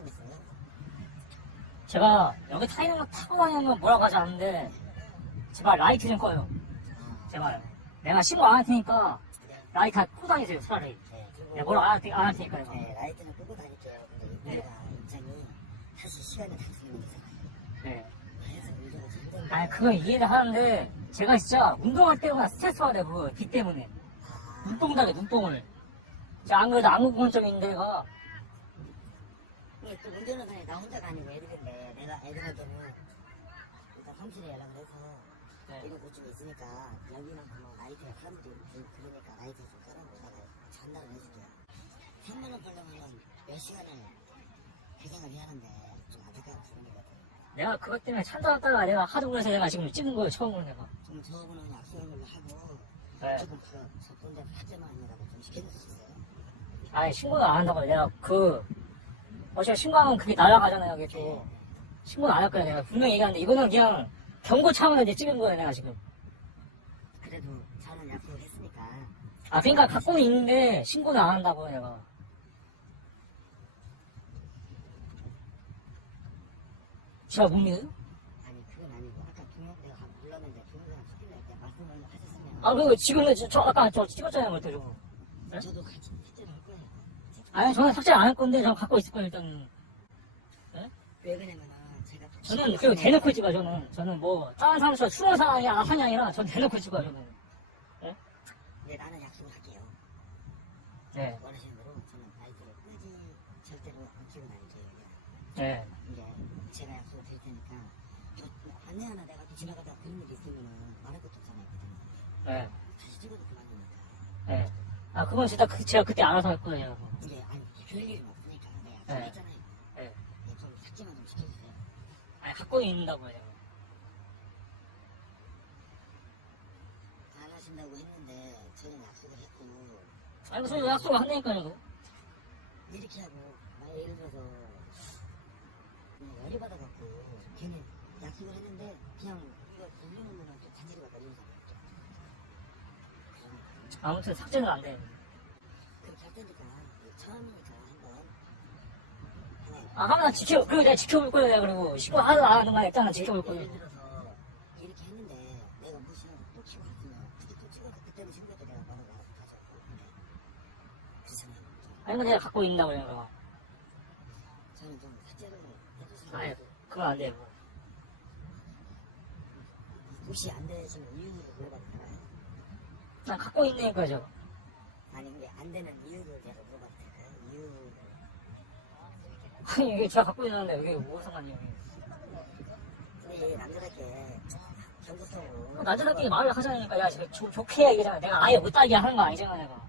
네. 왜 찍었어요? 제가 여기 타 있는 거 타고 다니는 건 뭐라고 하지 않는데 제발 라이트 좀 꺼요. 제발. 내가 신고 안 할 테니까 라이트 다 끄고 다니세요 차라리. 네, 그리고 내가 뭐라고 안 할, 테- 안할 테니까요. 네, 라이트는 끄고 다닐게요. 근데 네. 우리가 입장이 사실 시간을 다 쓰는 거잖아요. 네. 그래서 운전을 힘든 아니 그건 이해를 하는데 제가 진짜 운동할 때마다 스트레스가 되고 비 때문에 아, 눈뽕 나게 눈뽕을. 제가 안 그래도 안구건점인데가 이게 또 운전은 그냥 나 혼자가 아니고 애들인데 내가 애들한테는 일단 성실히 연락을 해서 네. 이런 곳 중에 있으니까 여기는 뭐 라이트가 사람들이 좀 그러니까 라이트 좀 끄라고 내가 전달을 해줄게요. 3만 원 벌려면 몇 시간을 고생을 해야 하는데 좀 안타까운 부분이거든. 내가 그것 때문에 찬다왔다가 내가 하도 그래서 내가 지금 찍은 거예요 처음으로 내가. 좀 저하고는 약속을 하고 네. 조금 그 저분들 하지만이라고 좀 시켜줄 수 있어요. 아니 신고는 안 한다고 내가 그 어차피 신고하면 그게 날아가잖아요 이게 또. 신고는 안 할 거야 내가. 분명히 얘기하는데 이거는 그냥 경고 차원에서 이제 찍은 거야 내가 지금. 그래도 저는 약속을 했으니까. 아 그러니까 갖고는 있는데 신고는 안 한다고 내가. 제가 못 믿어요? 아니 그건 아니고 아까 동영 내가 불렀는데 동영상 찍길래 때 말씀을 하셨으면 아 그리고 지금은 저, 저 아까 저 찍었잖아요 그때 저거. 네? 저도 같이 삭제를 할 거예요. 아니 저는 삭제 안 할 건데 저는 갖고 있을 거예요 일단 왜 그러냐면은 제가 저는 그리고 대놓고 찍어요 저는 저는 뭐 다른 사람처럼 추운 상황이 하냐 아니라 전 대놓고 찍어요 저는 이제 나는 약속을 할게요. 네, 대로 저는 라이트를 끄지 절대로 안 켜고 다닐게요. 네. 이제 제가 약속을 드릴 테니까 저 안내 하나 내가 또 지나가다가 그런 일이 있으면은 말할 것도 없잖아요. 그때는. 네. 다시 찍어도 그만이니까. 네. 아, 그건 진짜 그, 제가 그때 알아서 할 거예요. 이게 일은 없으니까 내가 네. 약속했잖아요. 네. 네, 좀 삭제만 좀 시켜주세요. 아니, 갖고 있는다고 해요. 안 하신다고 했는데 저는 약속을 했고 아니, 무슨 약속을 한다니까요. 이렇게 하고 막 예를 들어서 열이 받아갖고 걔는 약속을 했는데 그냥 이거 돌리는 거는 좀 잔소리 같다 이런 사람 아무튼 삭제는 안 돼. 그렇게 할 테니까 처음이니까 아, 하나 지켜, 그리고 내가 지켜볼 거예요. 내가 그리고 신고 하든 안 간에 일단은 지켜볼. 예를 들어서 이렇게 했는데 내가 무슨 또 치고 갔으면 그때 또 찍어서 그때는 신고해도 내가 바로 가서 가져왔고 근데 그렇잖아요. 아니, 근데 내가 갖고 있는다고 해요. 저는 좀 삭제를 해주시면 아니, 그건 안 돼요. 혹시 안 되시면 이유를 물어봐도 될까요? 난 갖고 있으니까 저. 아니 근데 안 되는 이유를 제가 물어봐도 될까요? 이유 아니 이게 제가 갖고 있는데 이게 뭐가 상관이에요? 어, 이게 남자답게 경부터 남자답게 말을 하자니까 야 지금 좋- 좋게 얘기잖아. 내가 아예 못 따게 하는 거 아니잖아 내가.